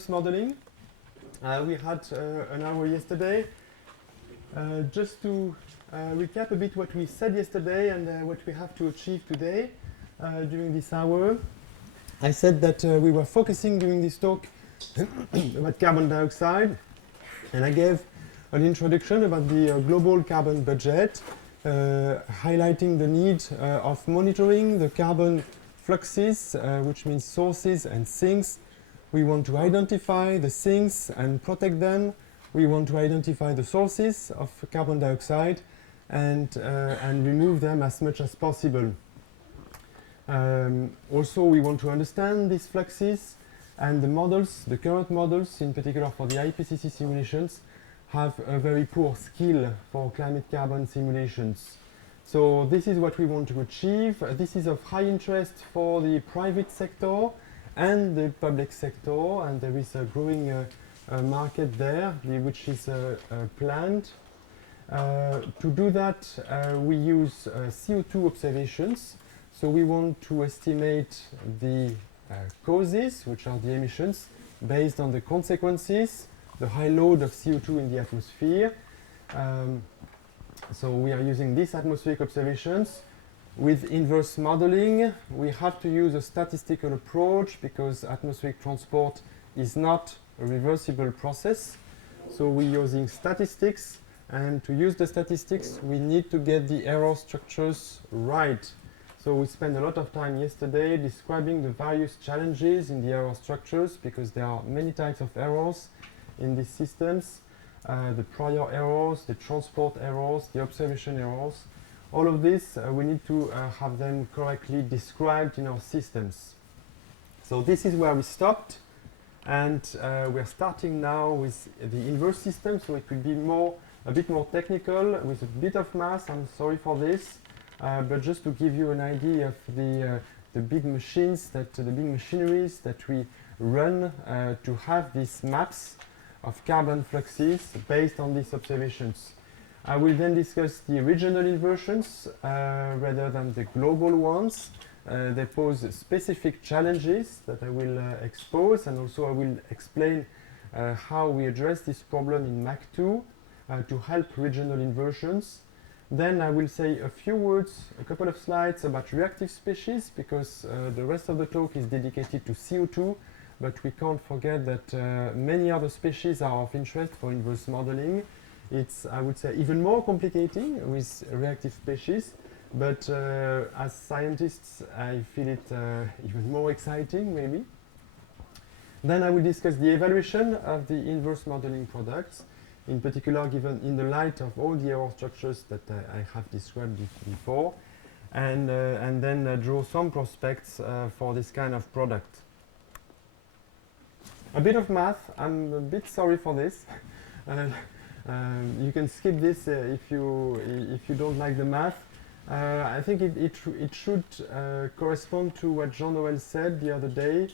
inverse modeling. We had an hour yesterday. Just to recap a bit what we said yesterday and what we have to achieve today during this hour. I said that we were focusing during this talk about carbon dioxide, and I gave an introduction about the global carbon budget, highlighting the need of monitoring the carbon fluxes, which means sources and sinks. We want to identify the sinks and protect them. We want to identify the sources of carbon dioxide and remove them as much as possible. Also, we want to understand these fluxes, and the models, the current models, in particular for the IPCC simulations, have a very poor skill for climate carbon simulations. So this is what we want to achieve. This is of high interest for the private sector and the public sector, and there is a growing market there, which is planned. To do that, we use CO2 observations. So we want to estimate the causes, which are the emissions, based on the consequences, the high load of CO2 in the atmosphere. So we are using these atmospheric observations. With inverse modeling, we have to use a statistical approach because atmospheric transport is not a reversible process. So we're using statistics, and to use the statistics, we need to get the error structures right. So we spent a lot of time yesterday describing the various challenges in the error structures because there are many types of errors in these systems. The prior errors, the transport errors, the observation errors. All of this, we need to have them correctly described in our systems. So this is where we stopped, and we're starting now with the inverse system, so it will be a bit more technical with a bit of math. I'm sorry for this. But just to give you an idea of the big machines, the big machineries that we run to have these maps of carbon fluxes based on these observations. I will then discuss the regional inversions rather than the global ones. They pose specific challenges that I will expose, and also I will explain how we address this problem in Mach 2 to help regional inversions. Then I will say a few words, a couple of slides about reactive species, because the rest of the talk is dedicated to CO2, but we can't forget that many other species are of interest for inverse modeling. It's, I would say, even more complicated with reactive species, but as scientists, I feel it even more exciting, maybe. Then I will discuss the evaluation of the inverse modeling products, in particular given in the light of all the error structures that I have described before, and then draw some prospects for this kind of product. A bit of math. I'm a bit sorry for this. You can skip this if you don't like the math. I think it should correspond to what Jean-Noël said the other day.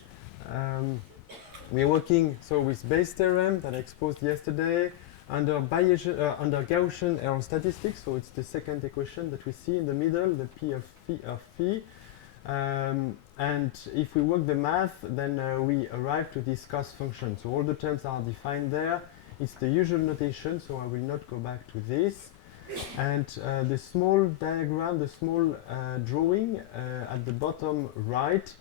We are working with Bayes' theorem that I exposed yesterday, under Gaussian error statistics, so it's the second equation that we see in the middle, the P of phi. And if we work the math, then we arrive to this cost function. So all the terms are defined there. It's the usual notation, so I will not go back to this. And the small diagram, the small drawing at the bottom right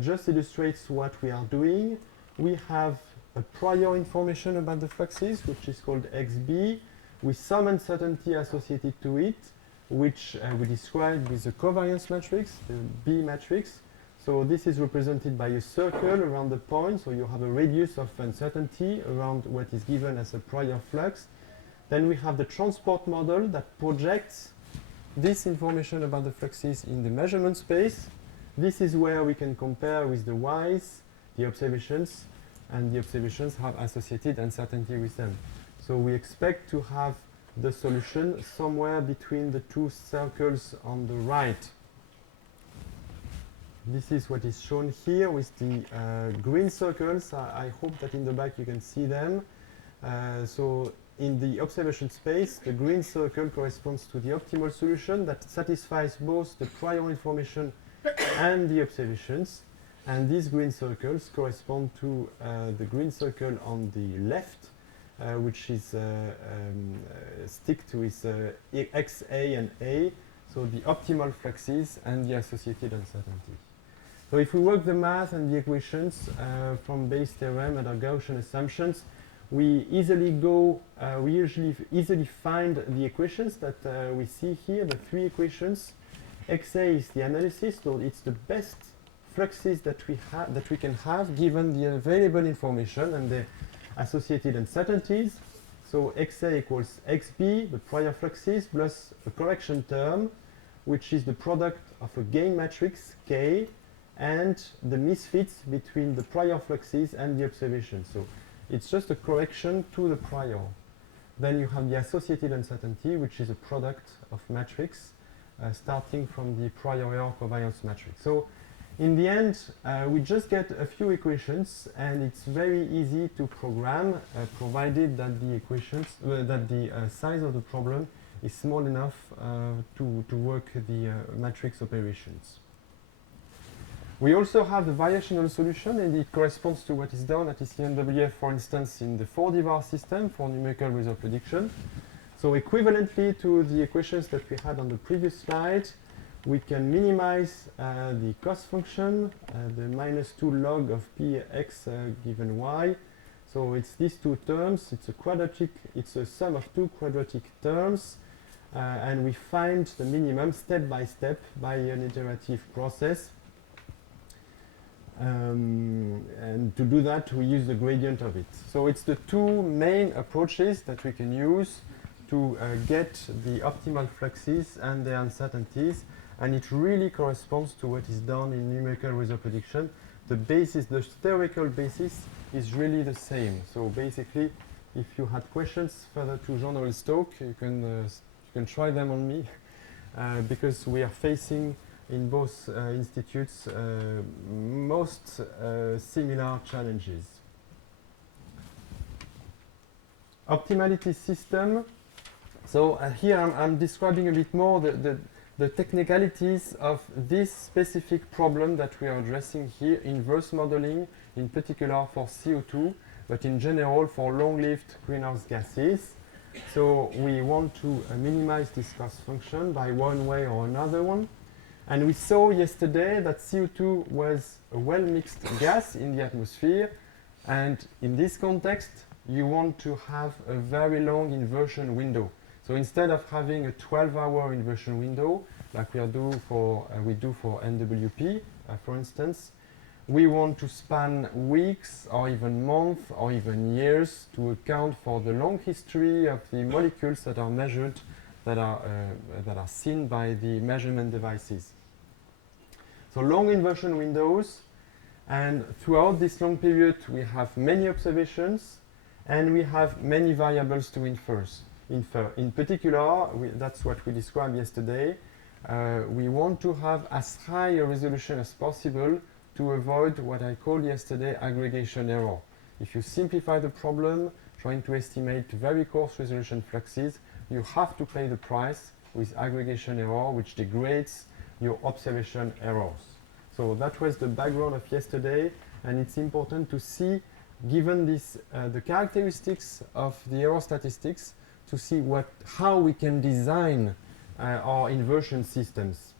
just illustrates what we are doing. We have a prior information about the fluxes, which is called XB, with some uncertainty associated to it, which we describe with the covariance matrix, the B matrix. So this is represented by a circle around the point, so you have a radius of uncertainty around what is given as a prior flux. Then we have the transport model that projects this information about the fluxes in the measurement space. This is where we can compare with the Y's, the observations, and the observations have associated uncertainty with them. So we expect to have the solution somewhere between the two circles on the right. This is what is shown here with the green circles. I hope that in the back you can see them. So in the observation space, the green circle corresponds to the optimal solution that satisfies both the prior information and the observations. and these green circles correspond to the green circle on the left, which is sticked with XA and A, so the optimal fluxes and the associated uncertainty. So if we work the math and the equations from Bayes' theorem and our Gaussian assumptions, we usually easily find the equations that we see here, the three equations. XA is the analysis, so it's the best fluxes that we can have given the available information and the associated uncertainties. So XA equals XB, the prior fluxes, plus a correction term, which is the product of a gain matrix, K, and the misfits between the prior fluxes and the observation. So it's just a correction to the prior. Then you have the associated uncertainty, which is a product of matrix starting from the prior error covariance matrix. So in the end, we just get a few equations, and it's very easy to program, provided that the equations, that the size of the problem is small enough to work the matrix operations. We also have the variational solution, and it corresponds to what is done at ECNWF, for instance, in the 4D VAR system for numerical result prediction. So equivalently to the equations that we had on the previous slide, we can minimize the cost function, the -2 log of px given y. So it's these two terms. It's a quadratic. It's a sum of two quadratic terms, and we find the minimum step by step by an iterative process. And to do that, we use the gradient of it. So it's the two main approaches that we can use to get the optimal fluxes and the uncertainties, and it really corresponds to what is done in numerical result prediction. The basis, the theoretical basis, is really the same. So basically, if you had questions further to Jean-Noël's talk, you can try them on me, because we are facing in both institutes most similar challenges. Optimality system. So here I'm describing a bit more the technicalities of this specific problem that we are addressing here, inverse modeling, in particular for CO2, but in general for long-lived greenhouse gases. So we want to minimize this cost function by one way or another one. And we saw yesterday that CO2 was a well-mixed gas in the atmosphere, and in this context, you want to have a very long inversion window. So instead of having a 12-hour inversion window, like we do for NWP, for instance, we want to span weeks or even months or even years to account for the long history of the molecules that are measured, that are seen by the measurement devices. So long inversion windows, and throughout this long period we have many observations and we have many variables to infer. In particular, that's what we described yesterday, we want to have as high a resolution as possible to avoid what I called yesterday aggregation error. If you simplify the problem, trying to estimate very coarse resolution fluxes, you have to pay the price with aggregation error, which degrades your observation errors. So that was the background of yesterday, and it's important to see, given this, the characteristics of the error statistics, to see how we can design our inversion systems.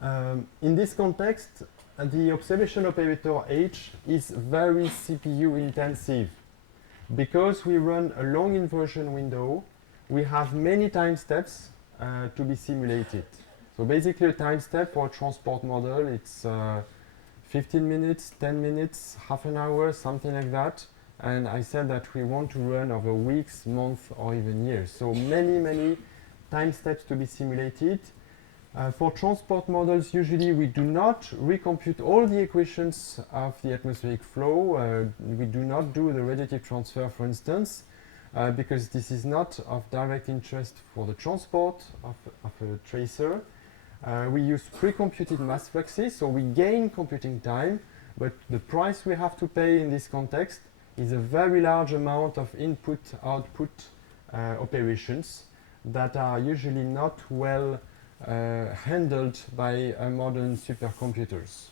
In this context, the observation operator H is very CPU intensive. Because we run a long inversion window, we have many time steps to be simulated. So basically a time step for a transport model, it's 15 minutes, 10 minutes, half an hour, something like that. And I said that we want to run over weeks, months, or even years. So many time steps to be simulated. For transport models, usually we do not recompute all the equations of the atmospheric flow. We do not do the radiative transfer, for instance, because this is not of direct interest for the transport of a tracer. We use pre-computed mass fluxes, so we gain computing time, but the price we have to pay in this context is a very large amount of input-output operations that are usually not well handled by modern supercomputers.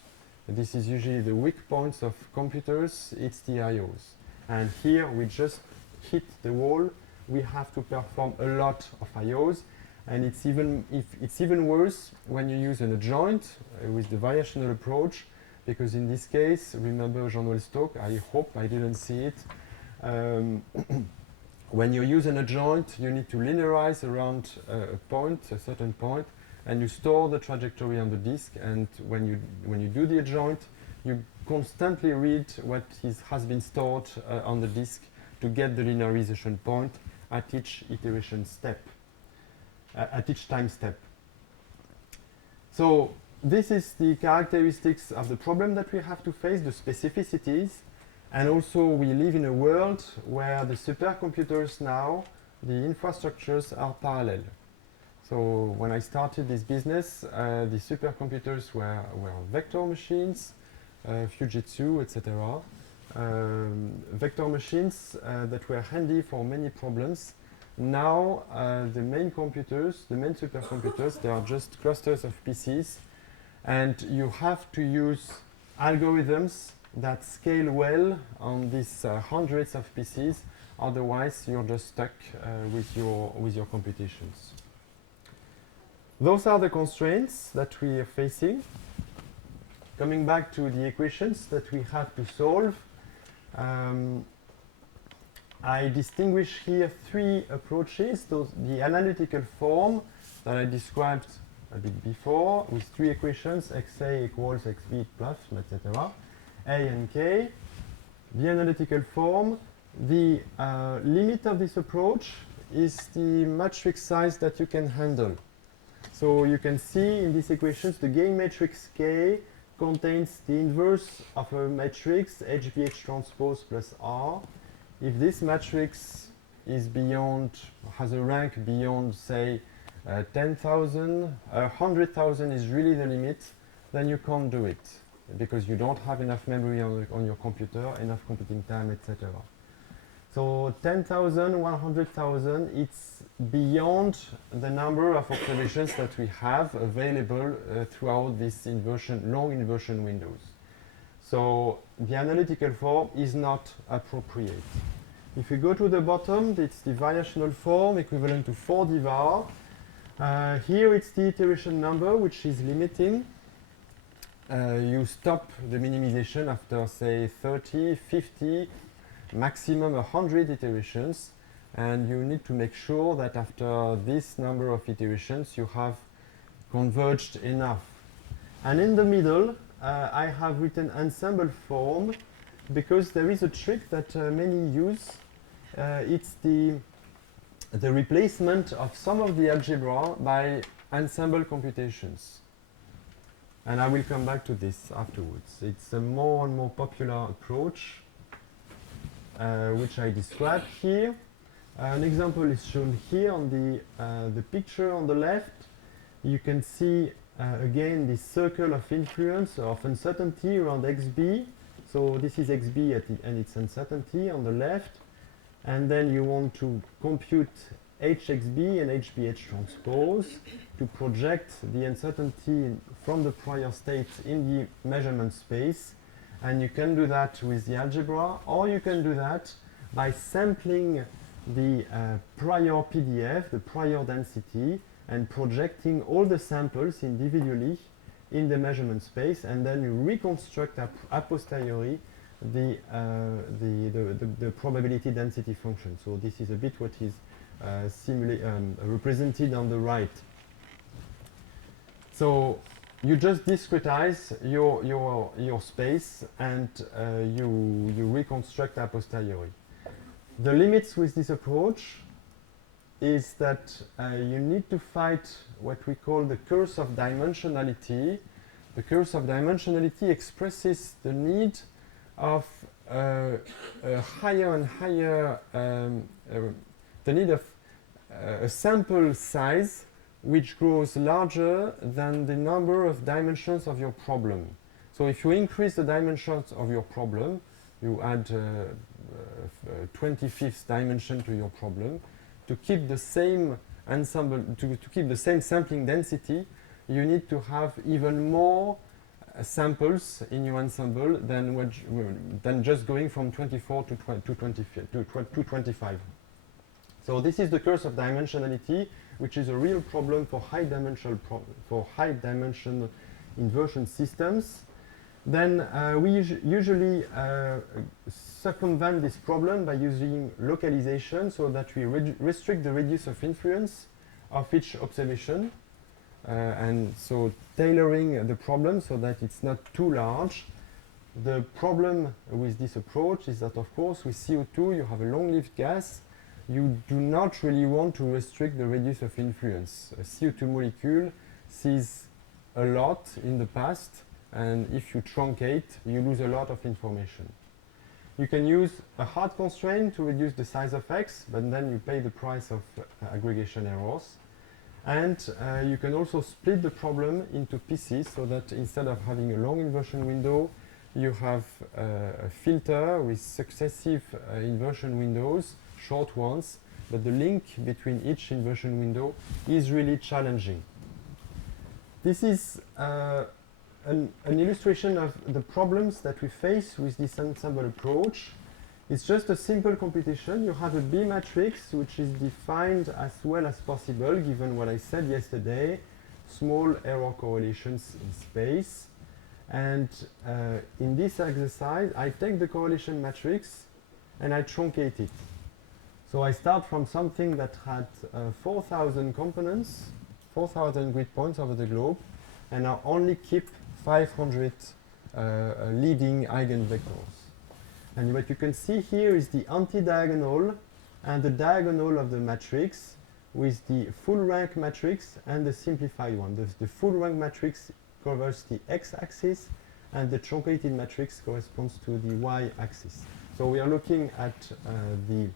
This is usually the weak points of computers, it's the IOs. And here we just hit the wall. We have to perform a lot of IOs, and it's even worse when you use an adjoint with the variational approach, because in this case, remember Jean-Noël's talk, I hope I didn't see it. When you use an adjoint, you need to linearize around a certain point, and you store the trajectory on the disk, and when you do the adjoint, you constantly read what has been stored on the disk to get the linearization point at each iteration step, at each time step. So this is the characteristics of the problem that we have to face, the specificities, and also we live in a world where the supercomputers now, the infrastructures are parallel. So when I started this business, the supercomputers were vector machines, Fujitsu, etc. Vector machines that were handy for many problems. Now the main computers, the main supercomputers, they are just clusters of PCs, and you have to use algorithms that scale well on these hundreds of PCs. Otherwise, you're just stuck with your computations. Those are the constraints that we are facing. Coming back to the equations that we have to solve, I distinguish here three approaches. The analytical form that I described a bit before, with three equations, xa equals xb plus, etc., a and k. The analytical form, the limit of this approach is the matrix size that you can handle. So you can see in these equations the gain matrix K contains the inverse of a matrix HBH transpose plus R. If this matrix is beyond, has a rank beyond, say, 10,000, 100,000 is really the limit, then you can't do it because you don't have enough memory on your computer, enough computing time, etc. So 10,000, 100,000, it's beyond the number of observations that we have available throughout this long inversion windows. So the analytical form is not appropriate. If we go to the bottom, it's the variational form equivalent to 4d var. Here it's the iteration number, which is limiting. You stop the minimization after, say, 30, 50, maximum 100 iterations, and you need to make sure that after this number of iterations you have converged enough. And in the middle I have written ensemble form because there is a trick that many use. It's the replacement of some of the algebra by ensemble computations. And I will come back to this afterwards. It's a more and more popular approach which I describe here. An example is shown here on the picture on the left. You can see again this circle of influence of uncertainty around xb. So this is xb and its uncertainty on the left. And then you want to compute hxb and hbh transpose to project the uncertainty from the prior state in the measurement space. And you can do that with the algebra, or you can do that by sampling the prior PDF, the prior density, and projecting all the samples individually in the measurement space, and then you reconstruct a posteriori the probability density function. So this is a bit what is represented on the right. So you just discretize your space and you reconstruct a posteriori. The limits with this approach is that you need to fight what we call the curse of dimensionality. The curse of dimensionality expresses the need of a higher and higher, the need of a sample size which grows larger than the number of dimensions of your problem. So if you increase the dimensions of your problem, you add 25th dimension to your problem, to keep the same ensemble, to keep the same sampling density, you need to have even more samples in your ensemble than just going from 24 to 25. So this is the curse of dimensionality, which is a real problem for high dimension inversion systems. Then we usually circumvent this problem by using localization, so that we restrict the radius of influence of each observation, and so tailoring the problem so that it's not too large. The problem with this approach is that, of course, with CO2 you have a long-lived gas. You do not really want to restrict the radius of influence. A CO2 molecule sees a lot in the past, and if you truncate, you lose a lot of information. You can use a hard constraint to reduce the size of X, but then you pay the price of aggregation errors. And you can also split the problem into pieces, so that instead of having a long inversion window, you have a filter with successive inversion windows, short ones, but the link between each inversion window is really challenging. This is an illustration of the problems that we face with this ensemble approach. It's just a simple computation. You have a B matrix which is defined as well as possible, given what I said yesterday, small error correlations in space. And in this exercise, I take the correlation matrix and I truncate it. So I start from something that had 4,000 components, 4,000 grid points over the globe, and I only keep 500 leading eigenvectors. And what you can see here is the anti-diagonal and the diagonal of the matrix with the full rank matrix and the simplified one. The full rank matrix covers the x-axis, and the truncated matrix corresponds to the y-axis. So we are looking at the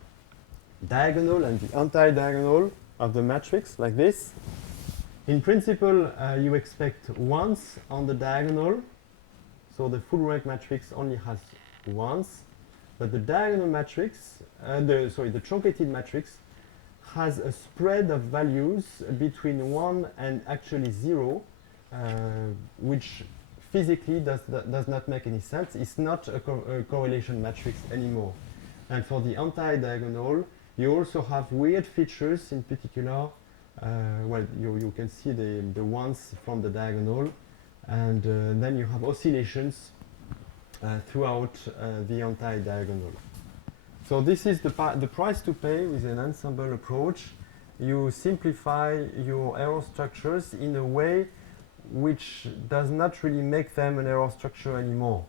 diagonal and the anti-diagonal of the matrix like this. In principle, you expect ones on the diagonal, so the full rank matrix only has ones, but the diagonal matrix, the truncated matrix has a spread of values between 1 and actually 0, which physically does not make any sense. It's not a correlation matrix anymore. And for the anti-diagonal, you also have weird features. In particular, well, you can see the ones from the diagonal, and then you have oscillations throughout the anti-diagonal. So this is the price to pay with an ensemble approach. You simplify your error structures in a way which does not really make them an error structure anymore.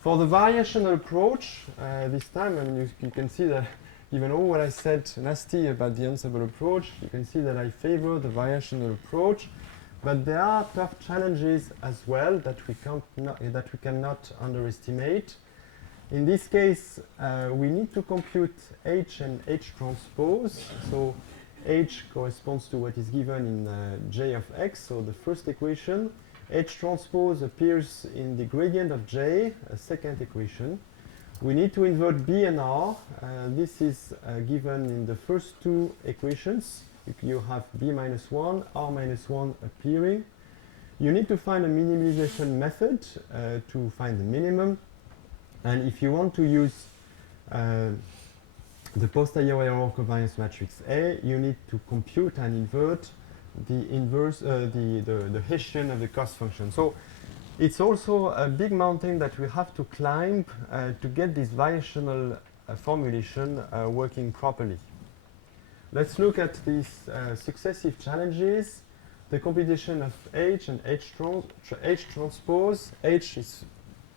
For the variational approach, this time, I mean, you can see that even all what I said nasty about the ensemble approach, you can see that I favor the variational approach, but there are tough challenges as well that we cannot underestimate. In this case, we need to compute H and H transpose. So H corresponds to what is given in J of X, so the first equation. H transpose appears in the gradient of J, a second equation. We need to invert B and R. This is given in the first two equations. You have B minus 1, R minus 1 appearing. You need to find a minimization method to find the minimum. And if you want to use the posterior error covariance matrix A, you need to compute and invert the inverse, the Hessian of the cost function. So it's also a big mountain that we have to climb to get this variational formulation working properly. Let's look at these successive challenges. The computation of H and H transpose. H is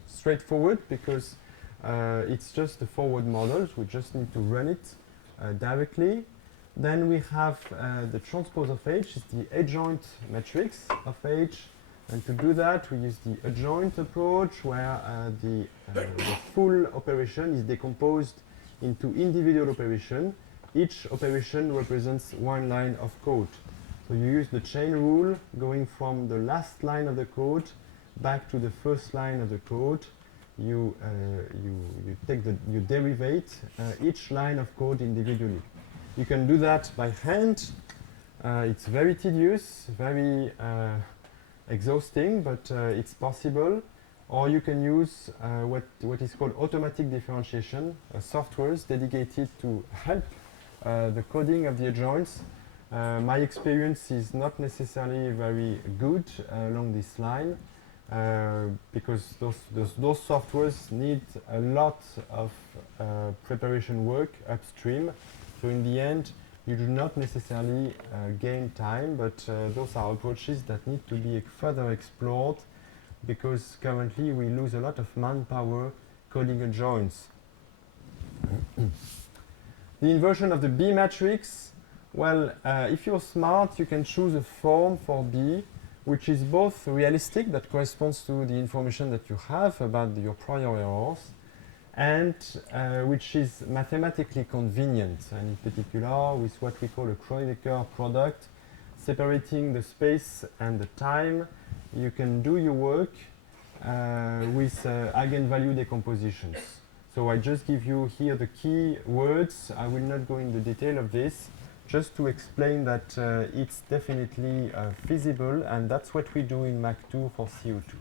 straightforward because it's just the forward models. We just need to run it directly. Then we have the transpose of H, is the adjoint matrix of H. And to do that, we use the adjoint approach, where the full operation is decomposed into individual operations. Each operation represents one line of code. So you use the chain rule, going from the last line of the code back to the first line of the code. You derivate each line of code individually. You can do that by hand. It's very tedious, very exhausting, but it's possible. Or you can use what is called automatic differentiation, softwares dedicated to help the coding of the adjoints. My experience is not necessarily very good along this line because those softwares need a lot of preparation work upstream. So in the end, you do not necessarily gain time, but those are approaches that need to be further explored because currently we lose a lot of manpower coding adjoints. The inversion of the B matrix, well, if you're smart, you can choose a form for B which is both realistic, that corresponds to the information that you have about your prior errors, and which is mathematically convenient, and in particular with what we call a Kronecker product, separating the space and the time. You can do your work with eigenvalue decompositions. So I just give you here the key words. I will not go into detail of this, just to explain that it's definitely feasible, and that's what we do in Mach 2 for CO2.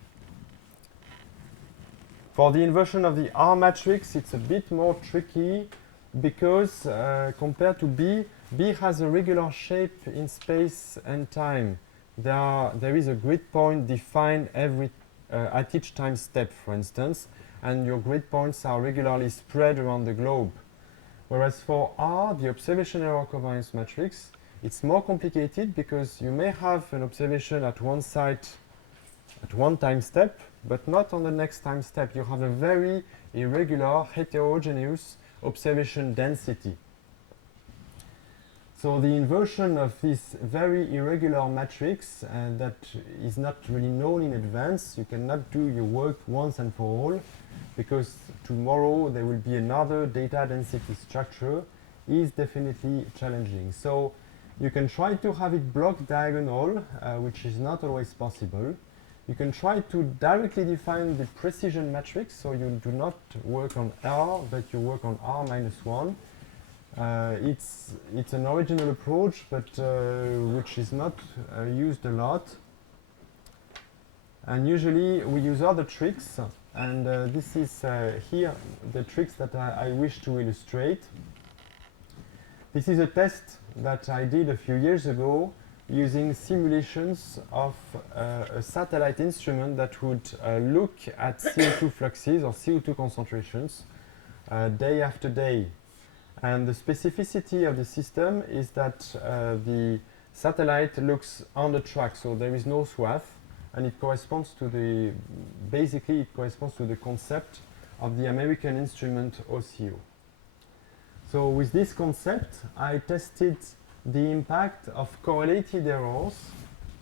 For the inversion of the R matrix, it's a bit more tricky because compared to B, B has a regular shape in space and time. There is a grid point defined at each time step, for instance, and your grid points are regularly spread around the globe. Whereas for R, the observation error covariance matrix, it's more complicated because you may have an observation at one site at one time step, but not on the next time step. You have a very irregular, heterogeneous observation density. So the inversion of this very irregular matrix that is not really known in advance, you cannot do your work once and for all, because tomorrow there will be another data density structure, is definitely challenging. So you can try to have it block diagonal, which is not always possible. You can try to directly define the precision matrix, so you do not work on R, but you work on R minus 1. It's an original approach, but which is not used a lot. And usually we use other tricks, and this is here the tricks that I wish to illustrate. This is a test that I did a few years ago using simulations of a satellite instrument that would look at CO2 fluxes or CO2 concentrations day after day. And the specificity of the system is that the satellite looks on the track, so there is no swath, and it corresponds to the, basically it corresponds to the concept of the American instrument OCO. So with this concept, I tested the impact of correlated errors,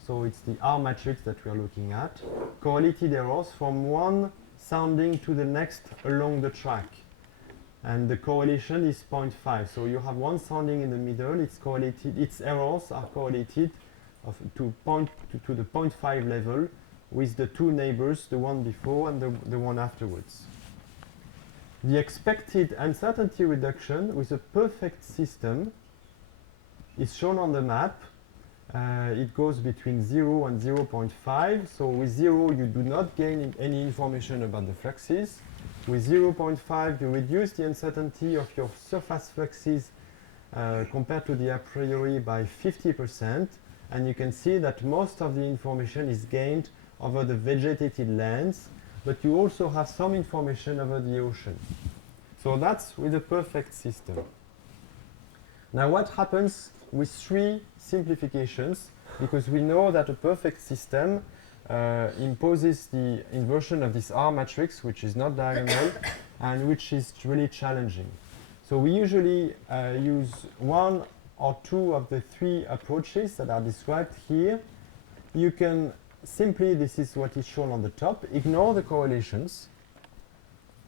so it's the R matrix that we are looking at, correlated errors from one sounding to the next along the track. And the correlation is 0.5. So you have one sounding in the middle, it's correlated, its errors are correlated to the 0.5 level with the two neighbors, the one before and the one afterwards. The expected uncertainty reduction with a perfect system is shown on the map. It goes between 0 and 0.5. So with 0, you do not gain any information about the fluxes. With 0.5, you reduce the uncertainty of your surface fluxes compared to the a priori by 50%. And you can see that most of the information is gained over the vegetated lands, but you also have some information over the ocean. So that's with a perfect system. Now what happens with three simplifications? Because we know that a perfect system imposes the inversion of this R matrix, which is not diagonal and which is really challenging. So we usually use one or two of the three approaches that are described here. You can simply, this is what is shown on the top, ignore the correlations.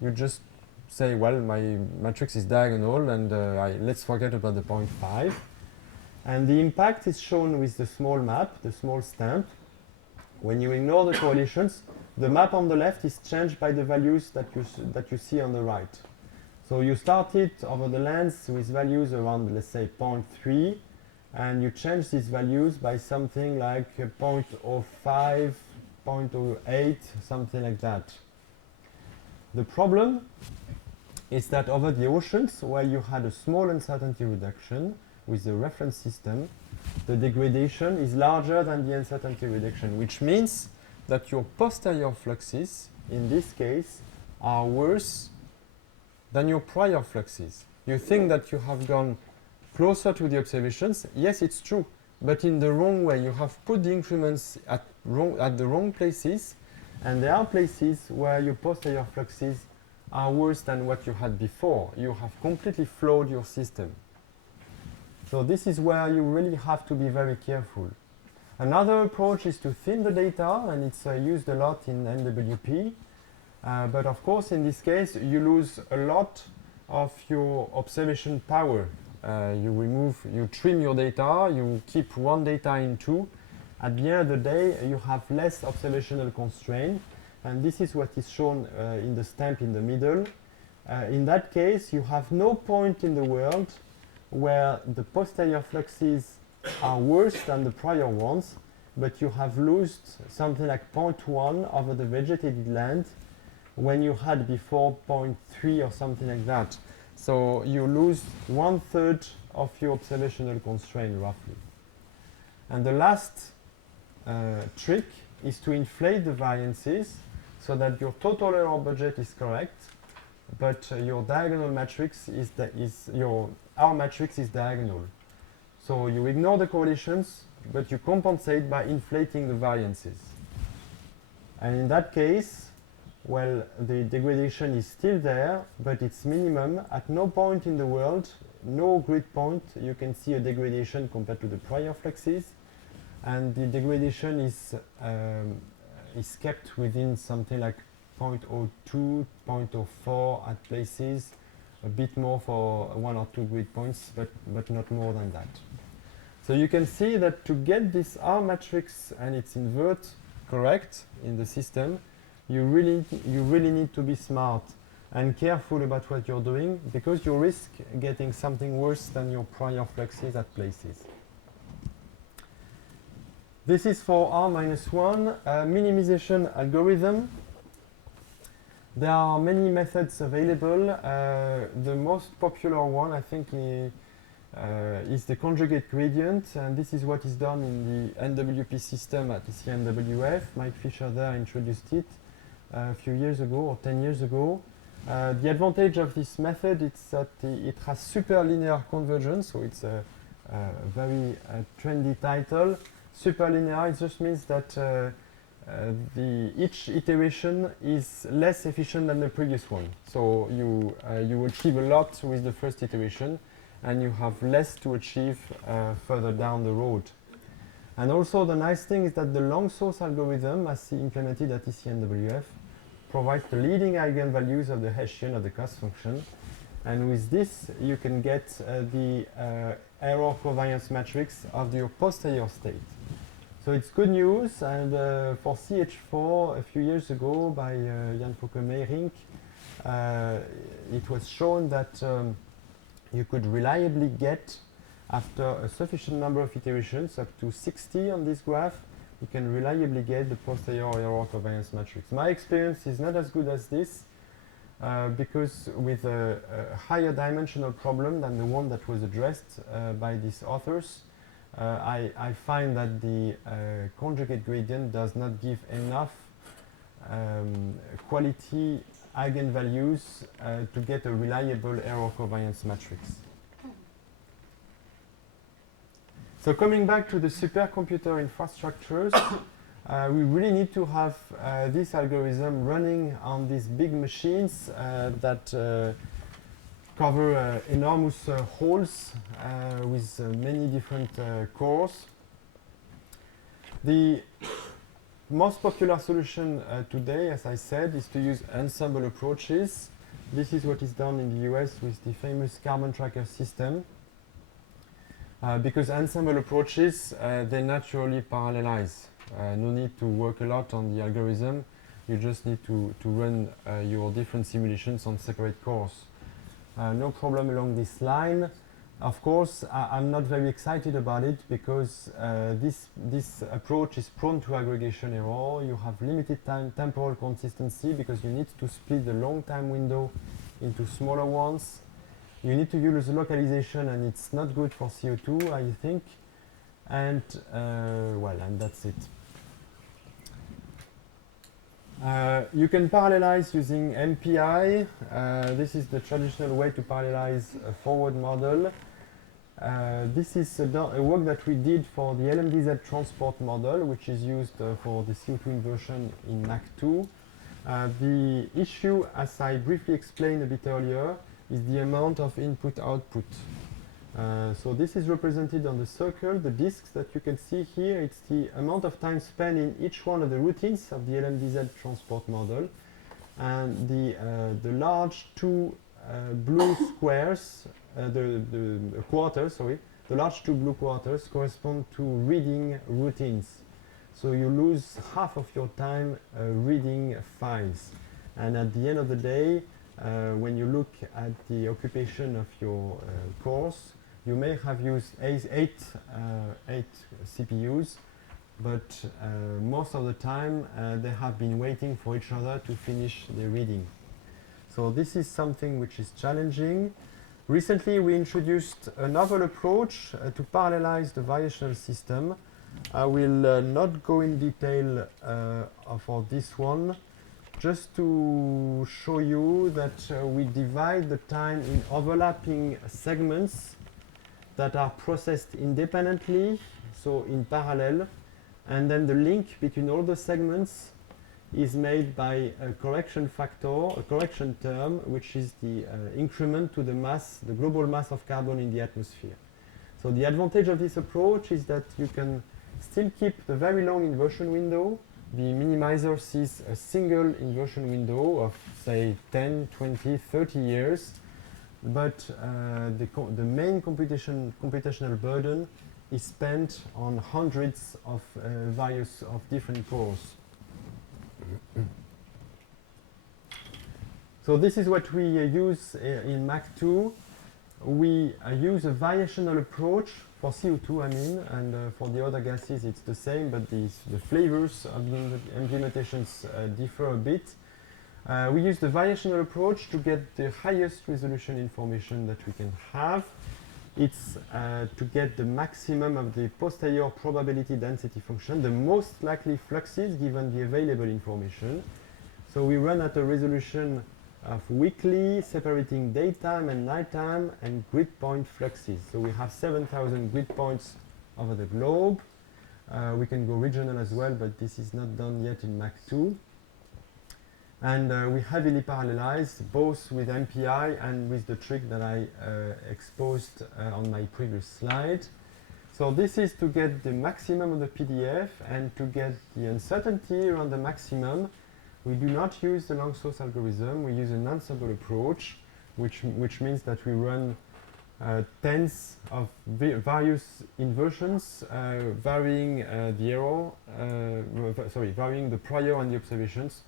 You just say, well, my matrix is diagonal, and let's forget about the 0.5. And the impact is shown with the small map, the small stamp. When you ignore the correlations, the map on the left is changed by the values that you see on the right. So you started over the lands with values around, let's say, 0.3, and you change these values by something like 0.05, 0.08, something like that. The problem is that over the oceans, where you had a small uncertainty reduction with the reference system, the degradation is larger than the uncertainty reduction, which means that your posterior fluxes, in this case, are worse than your prior fluxes. You think that you have gone closer to the observations. Yes, it's true, but in the wrong way. You have put the increments at the wrong places, and there are places where your posterior fluxes are worse than what you had before. You have completely flawed your system. So this is where you really have to be very careful. Another approach is to thin the data, and it's used a lot in NWP. But of course, in this case, you lose a lot of your observation power. You trim your data, you keep one data in two. At the end of the day, you have less observational constraint. And this is what is shown in the stamp in the middle. In that case, you have no point in the world where the posterior fluxes are worse than the prior ones, but you have lost something like 0.1 over the vegetated land when you had before 0.3 or something like that. So you lose 1/3 of your observational constraint roughly. And the last trick is to inflate the variances so that your total error budget is correct, but your diagonal matrix your R matrix is diagonal. So you ignore the correlations, but you compensate by inflating the variances. And in that case, well, the degradation is still there, but it's minimum. At no point in the world, no grid point, you can see a degradation compared to the prior fluxes. And the degradation is kept within something like 0.02, 0.04 at places, a bit more for 1 or 2 grid points, but not more than that. So you can see that to get this R matrix and its invert correct in the system, you really need to be smart and careful about what you're doing, because you risk getting something worse than your prior fluxes at places. This is for R-1 minimization algorithm. There are many methods available. The most popular one, I think, is the conjugate gradient, and this is what is done in the NWP system at ECNWF. Mike Fisher there introduced it a few years ago, or 10 years ago. The advantage of this method is that it has superlinear convergence, so it's a very trendy title. Superlinear, it just means that each iteration is less efficient than the previous one. So you achieve a lot with the first iteration, and you have less to achieve further down the road. And also the nice thing is that the long source algorithm, as implemented at ECNWF, provides the leading eigenvalues of the Hessian of the cost function. And with this, you can get the error covariance matrix of your posterior state. So it's good news, and for CH4 a few years ago by Jan Fouke-Meyrink, it was shown that you could reliably get, after a sufficient number of iterations, up to 60 on this graph, you can reliably get the posterior error covariance matrix. My experience is not as good as this, because with a higher dimensional problem than the one that was addressed by these authors, I find that the conjugate gradient does not give enough quality eigenvalues to get a reliable error covariance matrix. So coming back to the supercomputer infrastructures, we really need to have this algorithm running on these big machines that cover enormous halls with many different cores. The most popular solution today, as I said, is to use ensemble approaches. This is what is done in the US with the famous carbon tracker system. Because ensemble approaches, they naturally parallelize. No need to work a lot on the algorithm. You just need to run your different simulations on separate cores. No problem along this line. Of course, I'm not very excited about it because this approach is prone to aggregation error. You have limited temporal consistency because you need to split the long time window into smaller ones. You need to use localization, and it's not good for CO2, I think. And well, and that's it. You can parallelize using MPI. This is the traditional way to parallelize a forward model. This is a work that we did for the LMDZ transport model, which is used for the CO2 inversion in Mach 2. The issue, as I briefly explained a bit earlier, is the amount of input-output. So this is represented on the circle, the disks that you can see here. It's the amount of time spent in each one of the routines of the LMDZ transport model. And the large two blue squares, the large two blue quarters correspond to reading routines. So you lose half of your time reading files. And at the end of the day, when you look at the occupation of your course, you may have used eight CPUs, but most of the time they have been waiting for each other to finish the reading. So this is something which is challenging. Recently we introduced a novel approach to parallelize the variational system. I will not go in detail for this one, just to show you that we divide the time in overlapping segments that are processed independently, so in parallel, and then the link between all the segments is made by a correction factor, a correction term, which is the increment to the mass, the global mass of carbon in the atmosphere. So the advantage of this approach is that you can still keep the very long inversion window. The minimizer sees a single inversion window of, say, 10, 20, 30 years, but the main computational burden is spent on hundreds of different cores. So this is what we use in Mach 2. We use a variational approach for CO2, I mean, and for the other gases it's the same, but the flavors of the implementations differ a bit. We use the variational approach to get the highest resolution information that we can have. It's to get the maximum of the posterior probability density function, the most likely fluxes given the available information. So we run at a resolution of weekly, separating daytime and nighttime, and grid point fluxes. So we have 7,000 grid points over the globe. We can go regional as well, but this is not done yet in Mach 2. And we heavily parallelize both with MPI and with the trick that I exposed on my previous slide. So this is to get the maximum of the PDF, and to get the uncertainty around the maximum, we do not use the long source algorithm. We use an ensemble approach, which means that we run tens of various inversions, varying the error, varying the prior and the observations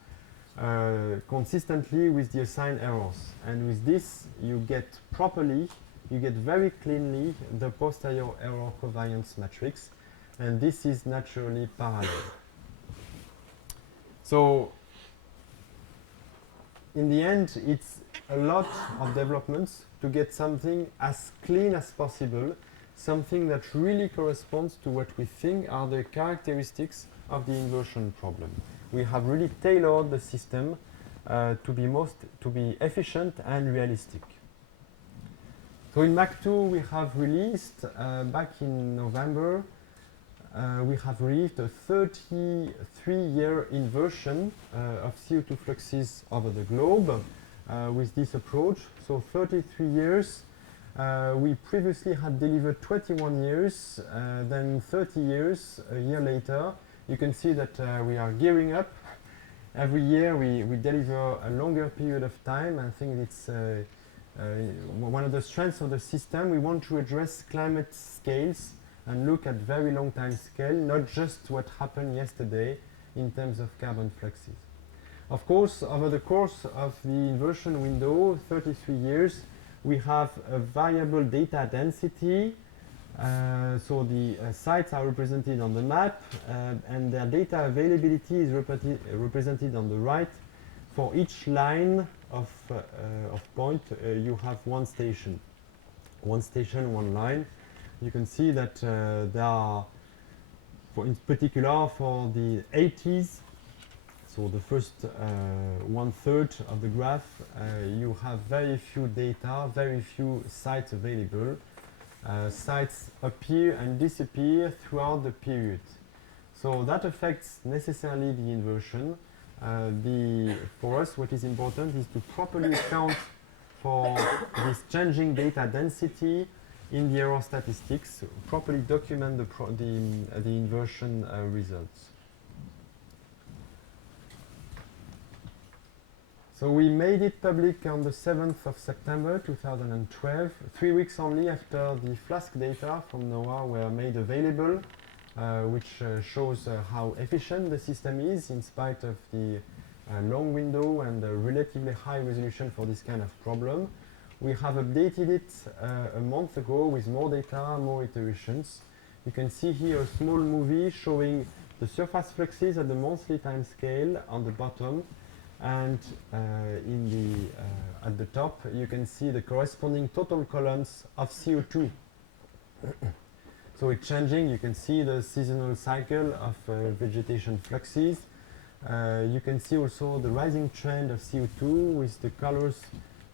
consistently with the assigned errors. And with this, you get very cleanly the posterior error covariance matrix, and this is naturally parallel. So in the end, it's a lot of developments to get something as clean as possible, something that really corresponds to what we think are the characteristics of the inversion problem. We have really tailored the system to be efficient and realistic. So in Mach 2 we have released, back in November, we have released a 33-year inversion of CO2 fluxes over the globe with this approach. So 33 years. We previously had delivered 21 years, then 30 years a year later. You can see that we are gearing up. Every year we deliver a longer period of time. I think it's one of the strengths of the system. We want to address climate scales and look at very long time scale, not just what happened yesterday in terms of carbon fluxes. Of course, over the course of the inversion window, 33 years, we have a variable data density. So the sites are represented on the map, and their data availability is represented on the right. For each line of point, you have one station, one line. You can see that there are, in particular, for the 80s, so the first 1/3 of the graph, you have very few data, very few sites available. Sites appear and disappear throughout the period. So that affects necessarily the inversion. For us, what is important is to properly account for this changing data density in the error statistics, properly document the inversion results. So we made it public on the 7th of September 2012, 3 weeks only after the Flask data from NOAA were made available, which shows how efficient the system is in spite of the long window and the relatively high resolution for this kind of problem. We have updated it a month ago with more data, more iterations. You can see here a small movie showing the surface fluxes at the monthly time scale on the bottom. And at the top, you can see the corresponding total columns of CO2. So it's changing. You can see the seasonal cycle of vegetation fluxes. You can see also the rising trend of CO2 with the colors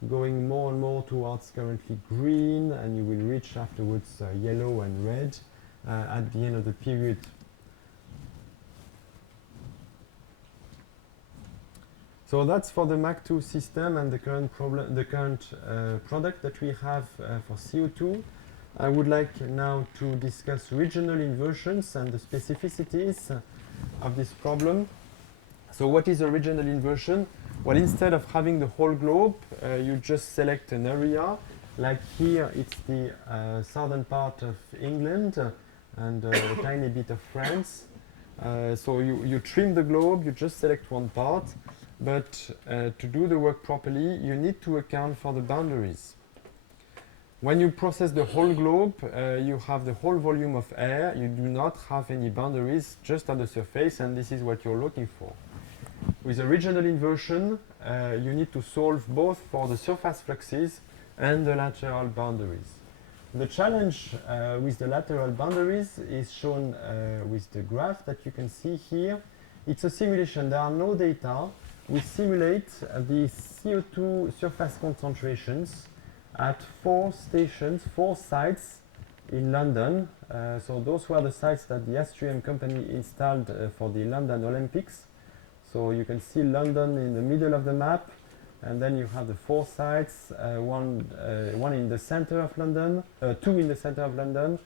going more and more towards currently green, and you will reach afterwards yellow and red at the end of the period. So that's for the MAC2 system and the current product that we have for CO2. I would like now to discuss regional inversions and the specificities of this problem. So what is a regional inversion? Well, instead of having the whole globe, you just select an area. Like here, it's the southern part of England and a tiny bit of France. So you trim the globe, you just select one part. But to do the work properly, you need to account for the boundaries. When you process the whole globe, you have the whole volume of air. You do not have any boundaries, just at the surface, and this is what you're looking for. With a regional inversion, you need to solve both for the surface fluxes and the lateral boundaries. The challenge with the lateral boundaries is shown with the graph that you can see here. It's a simulation. There are no data. We simulate the CO2 surface concentrations at 4 stations, 4 sites in London. So those were the sites that the Astrium company installed for the London Olympics. So you can see London in the middle of the map, and then you have the 4 sites, one in the center of London, 2 in the center of London,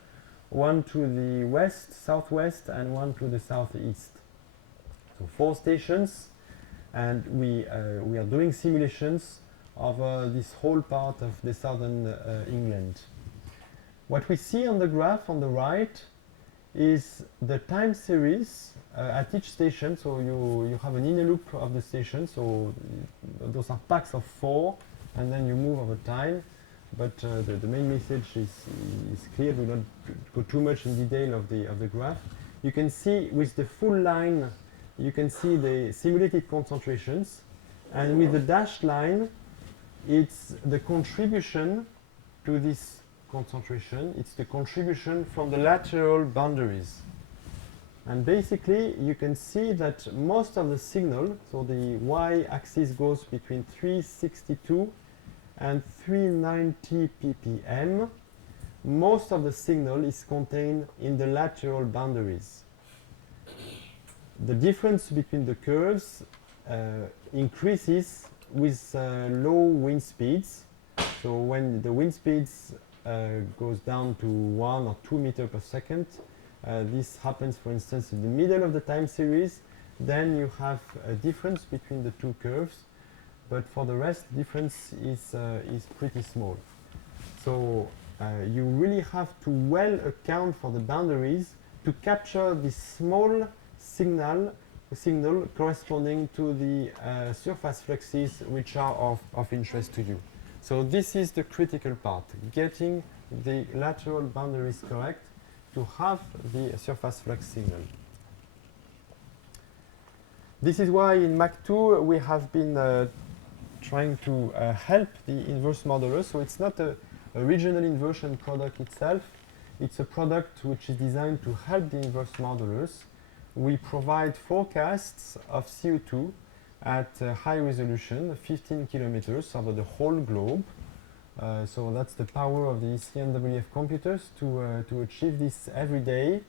1 to the west, southwest, and 1 to the southeast. So 4 stations. And we are doing simulations of this whole part of the southern England. What we see on the graph on the right is the time series at each station. So you have an inner loop of the station. So those are packs of 4, and then you move over time. But the main message is clear. We don't go too much in detail of the graph. You can see with the full line, you can see the simulated concentrations, and with the dashed line, it's the contribution to this concentration. It's the contribution from the lateral boundaries. And basically, you can see that most of the signal, so the y-axis goes between 362 and 390 ppm, most of the signal is contained in the lateral boundaries. The difference between the curves increases with low wind speeds. So when the wind speeds goes down to 1 or 2 meters per second, this happens, for instance, in the middle of the time series. Then you have a difference between the two curves, but for the rest, the difference is pretty small. So you really have to well account for the boundaries to capture this small signal corresponding to the surface fluxes which are of interest to you. So this is the critical part, getting the lateral boundaries correct to have the surface flux signal. This is why in Mach 2 we have been trying to help the inverse modelers. So it's not a regional inversion product itself. It's a product which is designed to help the inverse modelers. We provide forecasts of CO2 at high resolution, 15 kilometers over the whole globe. So that's the power of the ECNWF computers to achieve this every day.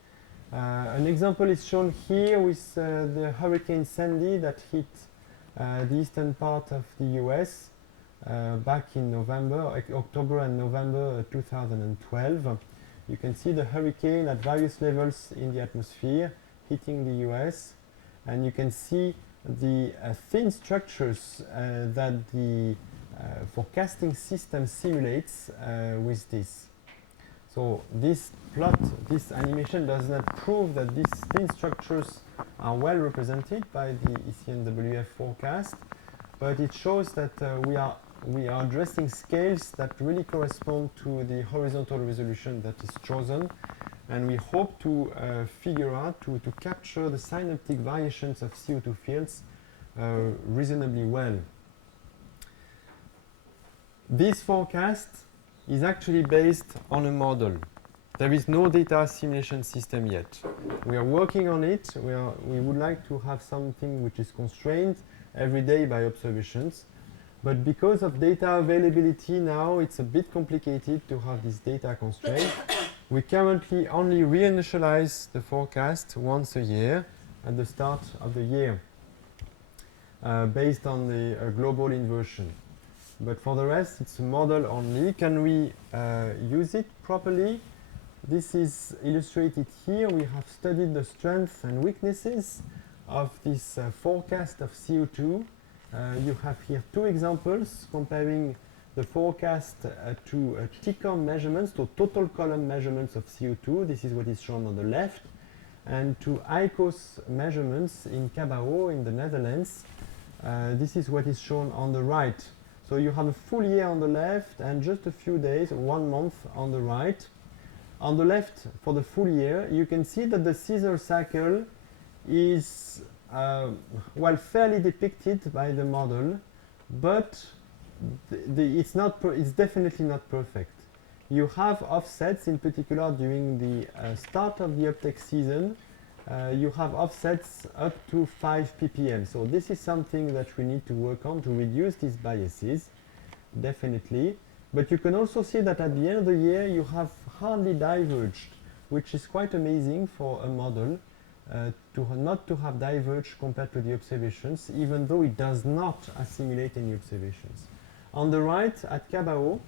An example is shown here with the Hurricane Sandy that hit the eastern part of the US back in October and November 2012. You can see the hurricane at various levels in the atmosphere hitting the US, and you can see the thin structures that the forecasting system simulates with this. So this plot, this animation does not prove that these thin structures are well represented by the ECNWF forecast, but it shows that we are addressing scales that really correspond to the horizontal resolution that is chosen, and we hope to figure out to capture the synaptic variations of CO2 fields reasonably well. This forecast is actually based on a model. There is no data assimilation system yet. We are working on it. We would like to have something which is constrained every day by observations. But because of data availability now, it's a bit complicated to have this data constraint. We currently only reinitialize the forecast once a year at the start of the year based on the global inversion. But for the rest, it's a model only. Can we use it properly? This is illustrated here. We have studied the strengths and weaknesses of this forecast of CO2. You have here two examples comparing the forecast to TCOM measurements, to total column measurements of CO2. This is what is shown on the left. And to ICOS measurements in Cabao in the Netherlands. This is what is shown on the right. So you have a full year on the left and just a few days, 1 month on the right. On the left, for the full year, you can see that the Caesar cycle is well, fairly depicted by the model, but it's definitely not perfect. You have offsets, in particular during the start of the uptake season. You have offsets up to 5 ppm. So this is something that we need to work on to reduce these biases, definitely. But you can also see that at the end of the year, you have hardly diverged, which is quite amazing for a model not to have diverged compared to the observations, even though it does not assimilate any observations. On the right, at Cabao,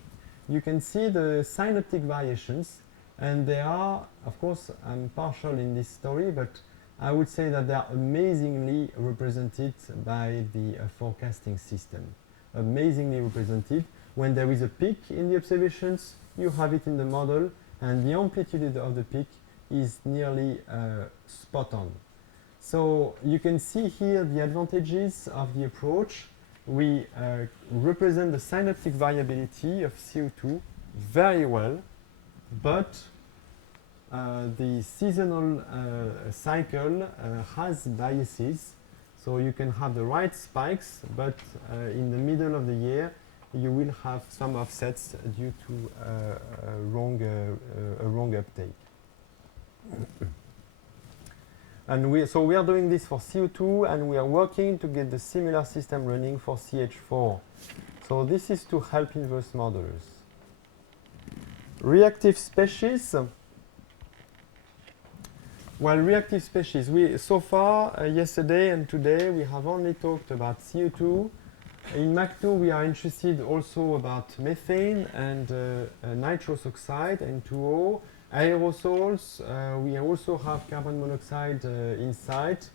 you can see the synaptic variations. And they are, of course, I'm partial in this story, but I would say that they are amazingly represented by the forecasting system. Amazingly represented. When there is a peak in the observations, you have it in the model, and the amplitude of the peak is nearly spot on. So you can see here the advantages of the approach. We represent the synaptic variability of CO2 very well, but the seasonal cycle has biases, so you can have the right spikes, but in the middle of the year you will have some offsets due to a wrong uptake. And so we are doing this for CO2, and we are working to get the similar system running for CH4. So this is to help inverse modelers. Reactive species. Well, reactive species, so far, yesterday and today, we have only talked about CO2. In Mach 2, we are interested also about methane and nitrous oxide, N2O, aerosols. We also have carbon monoxide in sight.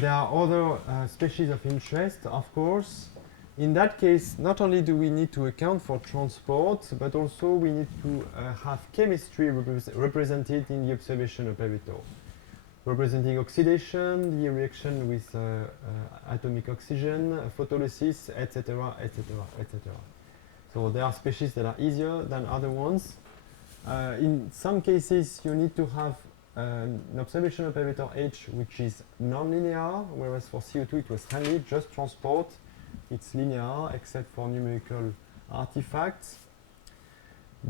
There are other species of interest, of course. In that case, not only do we need to account for transport, but also we need to have chemistry represented in the observation operator, representing oxidation, the reaction with atomic oxygen, photolysis, etc., etc., etc. So there are species that are easier than other ones. In some cases, you need to have an observation operator H which is non-linear, whereas for CO2 it was handy, just transport. It's linear except for numerical artifacts.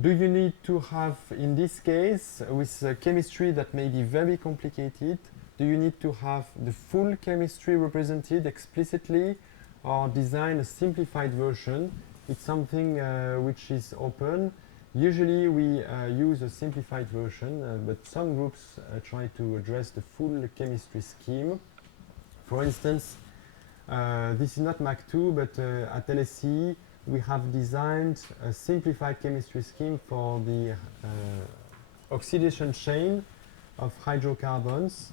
Do you need to have, in this case, with chemistry that may be very complicated, do you need to have the full chemistry represented explicitly or design a simplified version? It's something which is open. Usually we use a simplified version, but some groups try to address the full chemistry scheme. For instance, this is not Mach 2, but at LSE we have designed a simplified chemistry scheme for the oxidation chain of hydrocarbons.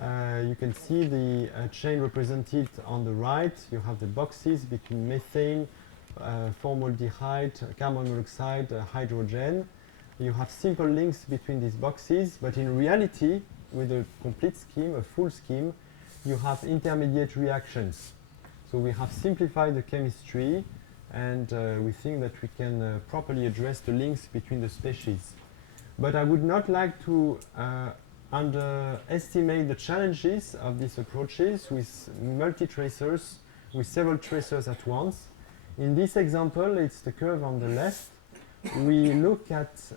You can see the chain represented on the right. You have the boxes between methane, formaldehyde, carbon monoxide, hydrogen. You have simple links between these boxes, but in reality, with a complete scheme, a full scheme, you have intermediate reactions. So we have simplified the chemistry, and we think that we can properly address the links between the species. But I would not like to underestimate the challenges of these approaches with multi-tracers, with several tracers at once. In this example, it's the curve on the left. We look at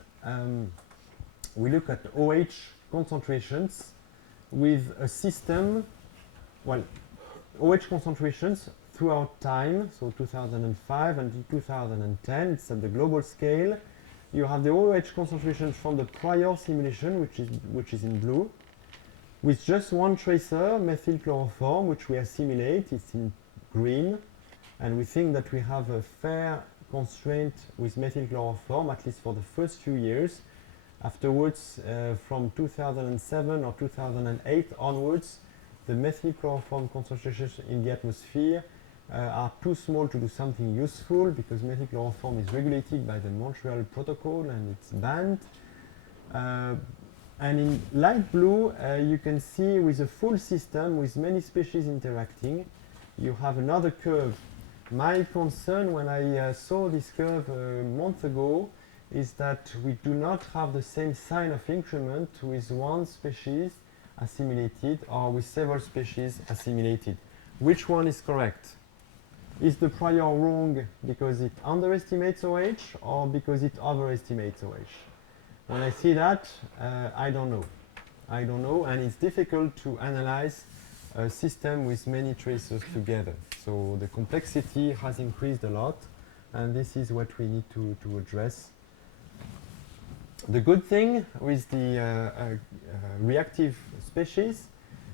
OH concentrations with a system, well, OH concentrations throughout time, so 2005 and 2010, it's at the global scale. You have the OH concentration from the prior simulation, which is in blue, with just one tracer, methyl chloroform, which we assimilate, it's in green, and we think that we have a fair constraint with methyl chloroform, at least for the first few years. Afterwards, from 2007 or 2008 onwards, the methyl chloroform concentrations in the atmosphere are too small to do something useful, because methyl chloroform is regulated by the Montreal Protocol and it's banned. And in light blue, you can see with a full system with many species interacting, you have another curve. My concern when I saw this curve a month ago is that we do not have the same sign of increment with one species assimilated or with several species assimilated. Which one is correct? Is the prior wrong because it underestimates OH or because it overestimates OH? When I see that, I don't know. I don't know, and it's difficult to analyze a system with many tracers together. So the complexity has increased a lot, and this is what we need to address. The good thing with the reactive species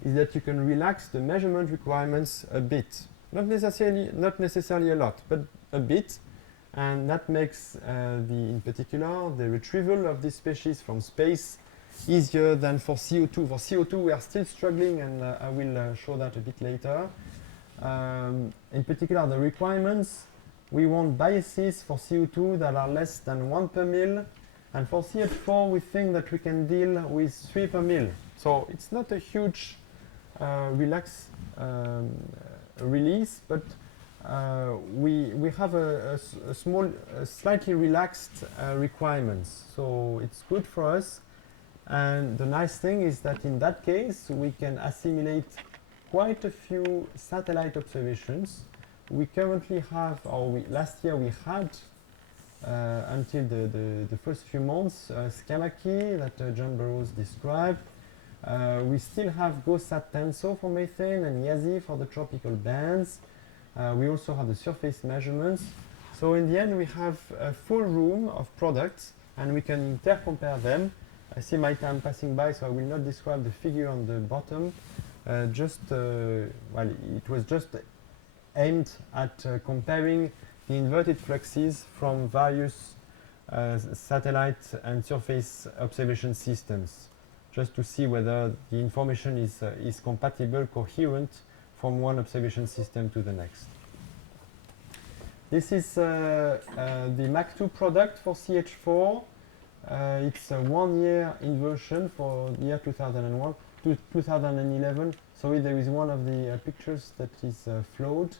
is that you can relax the measurement requirements a bit. Not necessarily a lot, but a bit, and that makes in particular the retrieval of this species from space easier than for CO2. For CO2 we are still struggling, and I will show that a bit later. In particular, the requirements, we want biases for CO2 that are less than 1 per mil, and for CH4 we think that we can deal with 3 per mil. So it's not a huge release, but we have a slightly relaxed requirements. So it's good for us. And the nice thing is that in that case, we can assimilate quite a few satellite observations. We currently have, or last year we had, until the first few months, Skamaki that John Burroughs described. We still have GOSAT Tenso for methane and YASI for the tropical bands. We also have the surface measurements. So in the end, we have a full room of products, and we can intercompare them. I see my time passing by, so I will not describe the figure on the bottom. Well, it was just aimed at comparing the inverted fluxes from various satellite and surface observation systems, just to see whether the information is compatible, coherent from one observation system to the next. This is the Mach 2 product for CH4. It's a 1-year inversion for the year 2001 to 2011. Sorry, there is one of the pictures that is flowed.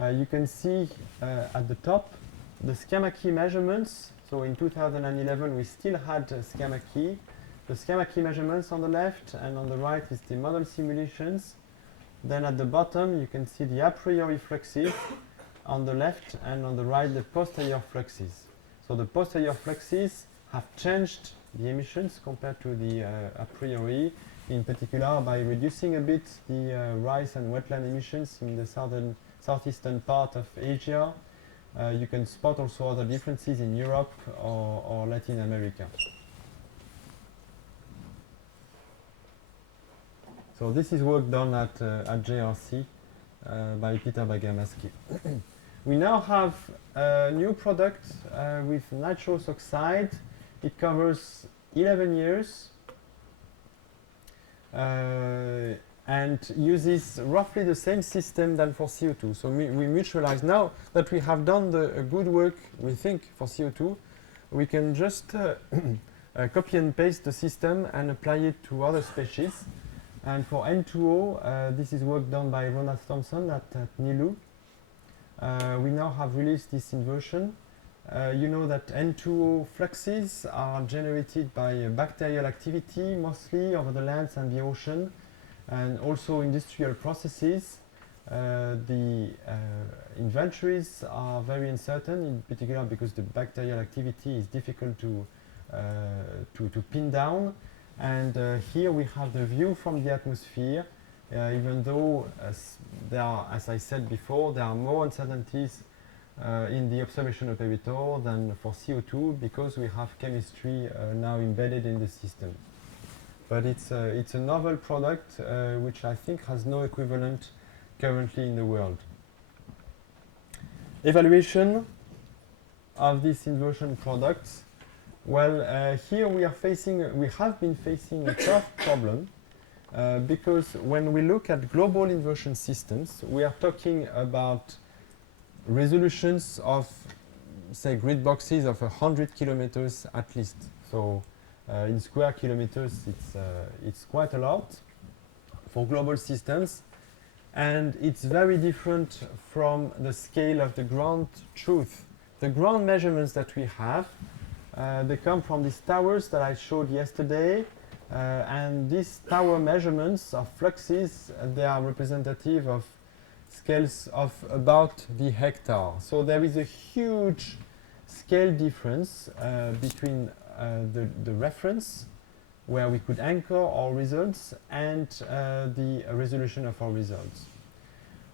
You can see at the top the schema key measurements. So in 2011 we still had schema key. The schema key measurements on the left, and on the right is the model simulations. Then at the bottom you can see the a priori fluxes on the left, and on the right the posterior fluxes. So the posterior fluxes have changed the emissions compared to the a priori, in particular by reducing a bit the rice and wetland emissions in the southeastern part of Asia. You can spot also other differences in Europe or Latin America. So this is work done at JRC by Peter Bagamaski. We now have a new product with nitrous oxide. It covers 11 years and uses roughly the same system than for CO2. So we mutualize. Now that we have done the good work, we think, for CO2, we can just copy and paste the system and apply it to other species. And for N2O, this is work done by Ronald Thompson at NILU. We now have released this inversion. You know that N2O fluxes are generated by bacterial activity, mostly over the lands and the ocean, and also industrial processes. The inventories are very uncertain, in particular because the bacterial activity is difficult to pin down. And here we have the view from the atmosphere, even though there are, as I said before, there are more uncertainties in the observation operator than for CO2, because we have chemistry now embedded in the system. But it's a novel product which I think has no equivalent currently in the world. Evaluation of this inversion product. Well, here we have been facing a tough problem because when we look at global inversion systems, we are talking about resolutions of, say, grid boxes of 100 kilometers at least. So in square kilometers, it's quite a lot for global systems, and it's very different from the scale of the ground truth. The ground measurements that we have, they come from these towers that I showed yesterday, and these tower measurements of fluxes, they are representative of scales of about the hectare. So there is a huge scale difference between the reference, where we could anchor our results, and the resolution of our results.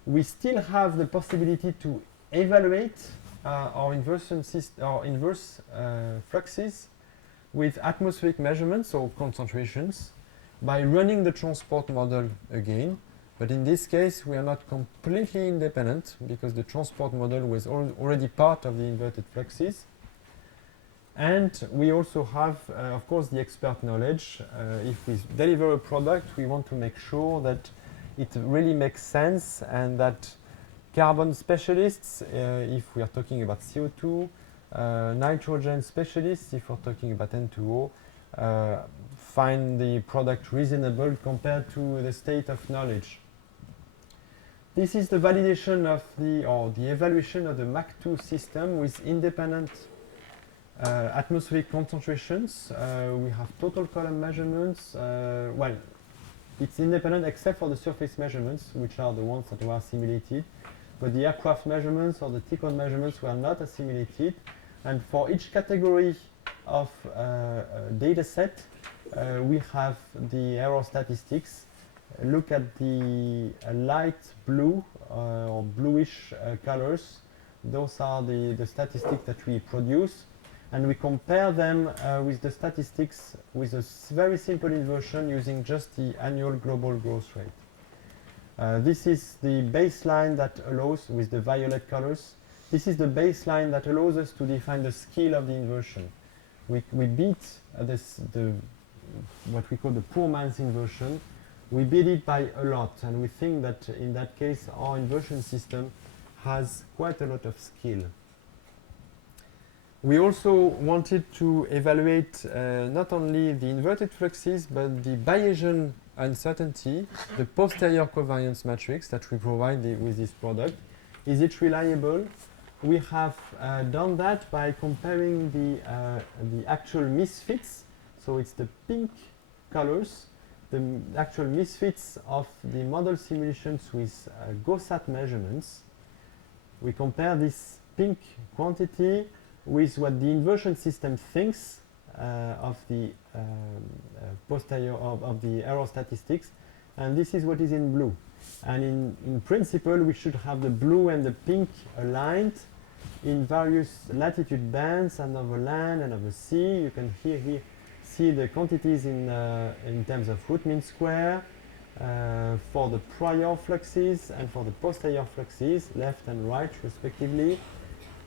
We still have the possibility to evaluate our inverse fluxes with atmospheric measurements or concentrations by running the transport model again. But in this case, we are not completely independent because the transport model was already part of the inverted fluxes. And we also have, of course, the expert knowledge. If we deliver a product, we want to make sure that it really makes sense, and that carbon specialists, if we are talking about CO2, nitrogen specialists, if we're talking about N2O, find the product reasonable compared to the state of knowledge. This is the validation of the evaluation of the Mach2 system with independent atmospheric concentrations. We have total column measurements. Well, it's independent except for the surface measurements, which are the ones that were assimilated. But the aircraft measurements or the T-cone measurements were not assimilated. And for each category of data set, we have the error statistics. Look at the light blue or bluish colors. Those are the statistics that we produce. And we compare them with the statistics with a very simple inversion using just the annual global growth rate. This is the baseline that allows, with the violet colors, this is the baseline that allows us to define the scale of the inversion. We beat what we call the poor man's inversion. We beat it by a lot, and we think that in that case our inversion system has quite a lot of skill. We also wanted to evaluate not only the inverted fluxes, but the Bayesian uncertainty, the posterior covariance matrix that we provide with this product. Is it reliable? we have done that by comparing the actual misfits. So it's the pink colors, the actual misfits of the model simulations with GOSAT measurements. We compare this pink quantity with what the inversion system thinks of the posterior of the error statistics, and this is what is in blue. And in principle, we should have the blue and the pink aligned in various latitude bands and over land and over sea. You can here see the quantities in terms of root mean square for the prior fluxes and for the posterior fluxes, left and right respectively.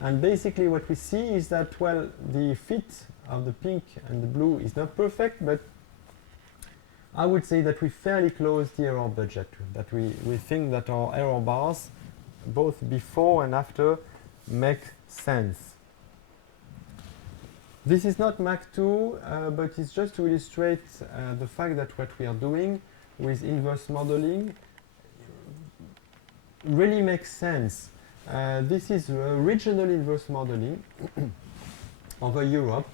And basically what we see is that, well, the fit of the pink and the blue is not perfect, but I would say that we fairly close the error budget, that we think that our error bars, both before and after, make sense. This is not Mach 2, but it's just to illustrate the fact that what we are doing with inverse modeling really makes sense. This is regional inverse modeling over Europe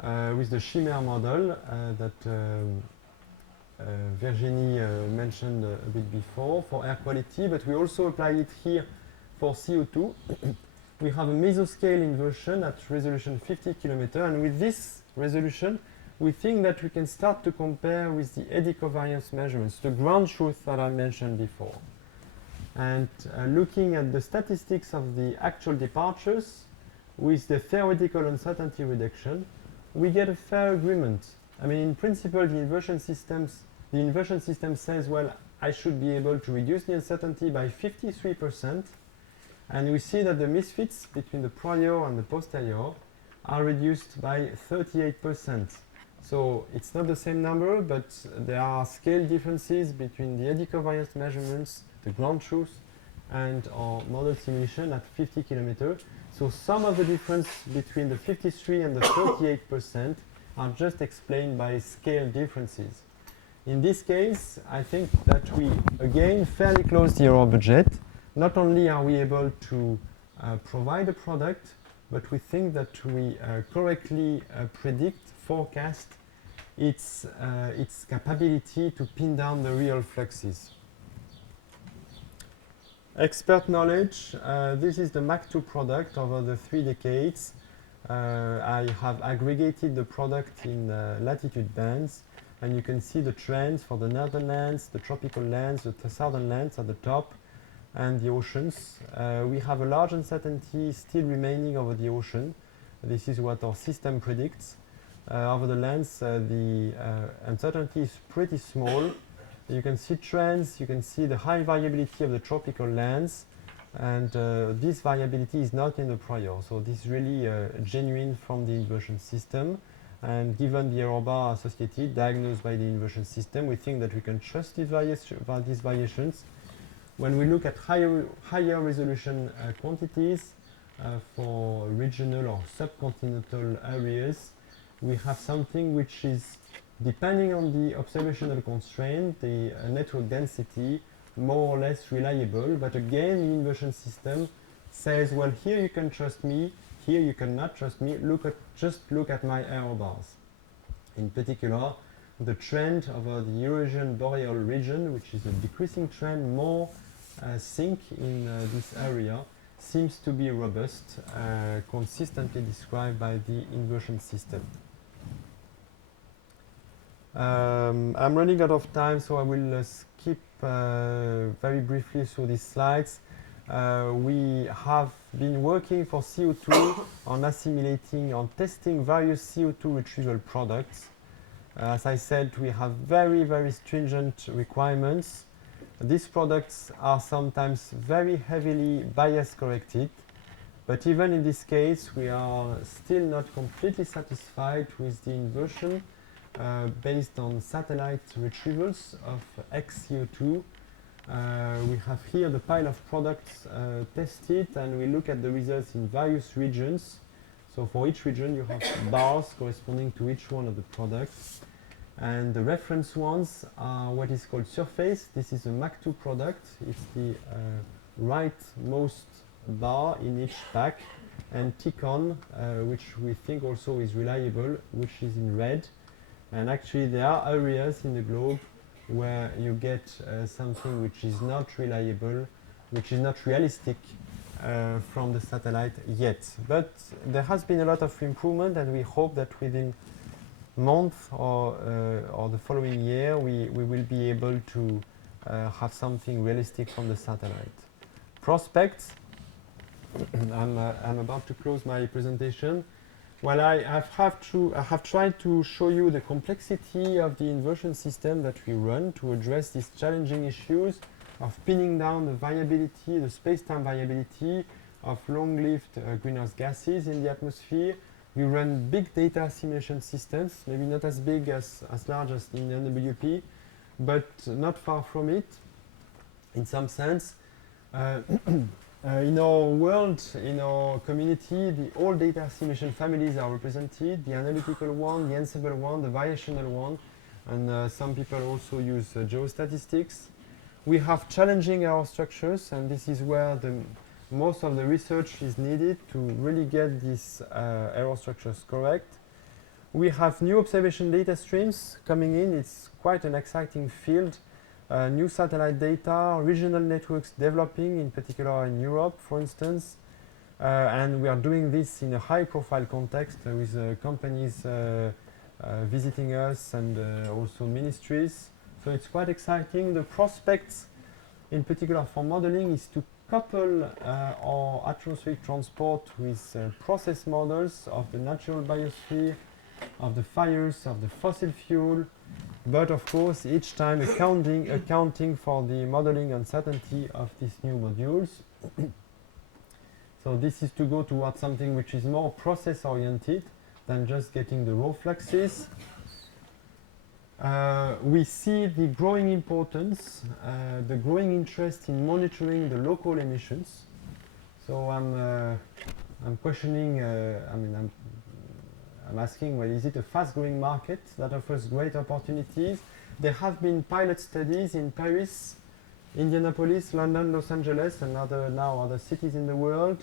with the Chimère model that Virginie mentioned a bit before for air quality, but we also apply it here for CO2. We have a mesoscale inversion at resolution 50 km, and with this resolution we think that we can start to compare with the eddy covariance measurements, the ground truth that I mentioned before. And looking at the statistics of the actual departures with the theoretical uncertainty reduction, we get a fair agreement. I mean, in principle, the inversion system says, well, I should be able to reduce the uncertainty by 53%, and we see that the misfits between the prior and the posterior are reduced by 38%. So it's not the same number, but there are scale differences between the eddy covariance measurements, the ground truth, and our model simulation at 50 km. So some of the difference between the 53 and the 38% are just explained by scale differences. In this case, I think that we, again, fairly close the error budget. Not only are we able to provide a product, but we think that we correctly predict, forecast its capability to pin down the real fluxes. Expert knowledge, this is the Mach 2 product over the 3 decades. I have aggregated the product in latitude bands, and you can see the trends for the northern lands, the tropical lands, the southern lands at the top, and the oceans. We have a large uncertainty still remaining over the ocean. This is what our system predicts. Over the lands, the uncertainty is pretty small. You can see trends, you can see the high variability of the tropical lands, and this variability is not in the prior. So this is really genuine from the inversion system. And given the error bar associated, diagnosed by the inversion system, we think that we can trust these variations. When we look at higher resolution quantities for regional or subcontinental areas, we have something which is, depending on the observational constraint, the network density, more or less reliable. But again, the inversion system says, well, here you can trust me, here you cannot trust me, just look at my error bars. In particular, the trend over the Eurasian boreal region, which is a decreasing trend, more sink in this area, seems to be robust, consistently described by the inversion system. I'm running out of time, so I will skip very briefly through these slides. We have been working for CO2 on assimilating, on testing various CO2 retrieval products. As I said, we have very, very stringent requirements. These products are sometimes very heavily bias corrected, but even in this case, we are still not completely satisfied with the inversion based on satellite retrievals of XCO2. We have here the pile of products tested, and we look at the results in various regions. So for each region, you have bars corresponding to each one of the products. And the reference ones are what is called surface. This is a Mach 2 product. It's the rightmost bar in each stack, and Ticon, which we think also is reliable, which is in red. And actually there are areas in the globe where you get something which is not reliable, which is not realistic from the satellite yet. But there has been a lot of improvement, and we hope that within month or the following year we will be able to have something realistic from the satellite. Prospects. I'm about to close my presentation. Well, I have tried to show you the complexity of the inversion system that we run to address these challenging issues of pinning down the viability, the space-time viability of long-lived greenhouse gases in the atmosphere. We run big data simulation systems, maybe not as big as large as in NWP, but not far from it in some sense. In our world, in our community, all data simulation families are represented, the analytical one, the Ansible one, the variational one, and some people also use geostatistics. We have challenging error structures, and this is where most of the research is needed to really get these error structures correct. We have new observation data streams coming in. It's quite an exciting field. New satellite data, regional networks developing, in particular in Europe, for instance. And we are doing this in a high-profile context with companies visiting us and also ministries. So it's quite exciting. The prospects, in particular for modeling, is to couple our atmospheric transport with process models of the natural biosphere, of the fires, of the fossil fuel, but of course each time accounting for the modeling uncertainty of these new modules. So this is to go towards something which is more process oriented than just getting the raw fluxes. We see the growing importance, the growing interest in monitoring the local emissions. So I'm questioning, I'm asking, well, is it a fast-growing market that offers great opportunities? There have been pilot studies in Paris, Indianapolis, London, Los Angeles, and other cities in the world.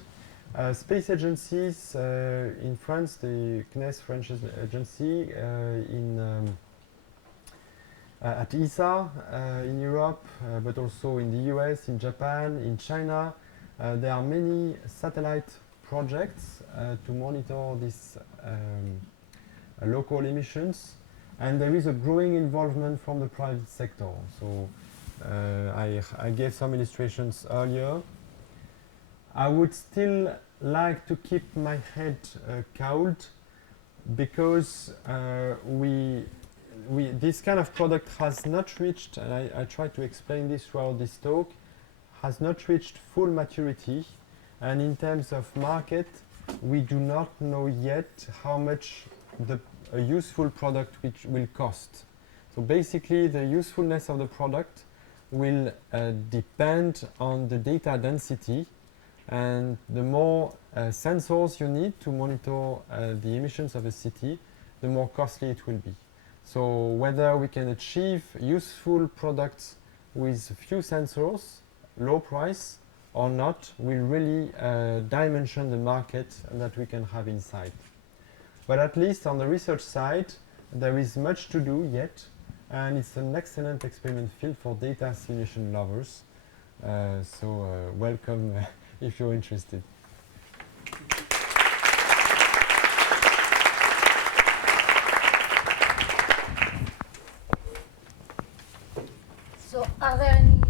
Space agencies in France, the CNES French agency, at ESA in Europe, but also in the US, in Japan, in China. There are many satellite projects to monitor these local emissions, and there is a growing involvement from the private sector. So I gave some illustrations earlier. I would still like to keep my head cowled because this kind of product has not reached, and I try to explain this throughout this talk, has not reached full maturity. And in terms of market, we do not know yet how much a useful product which will cost. So basically, the usefulness of the product will depend on the data density, and the more sensors you need to monitor the emissions of a city, the more costly it will be. So whether we can achieve useful products with few sensors, low price, or not, will really dimension the market that we can have inside. But at least on the research side, there is much to do yet, and it's an excellent experiment field for data simulation lovers. So welcome if you're interested. So are there any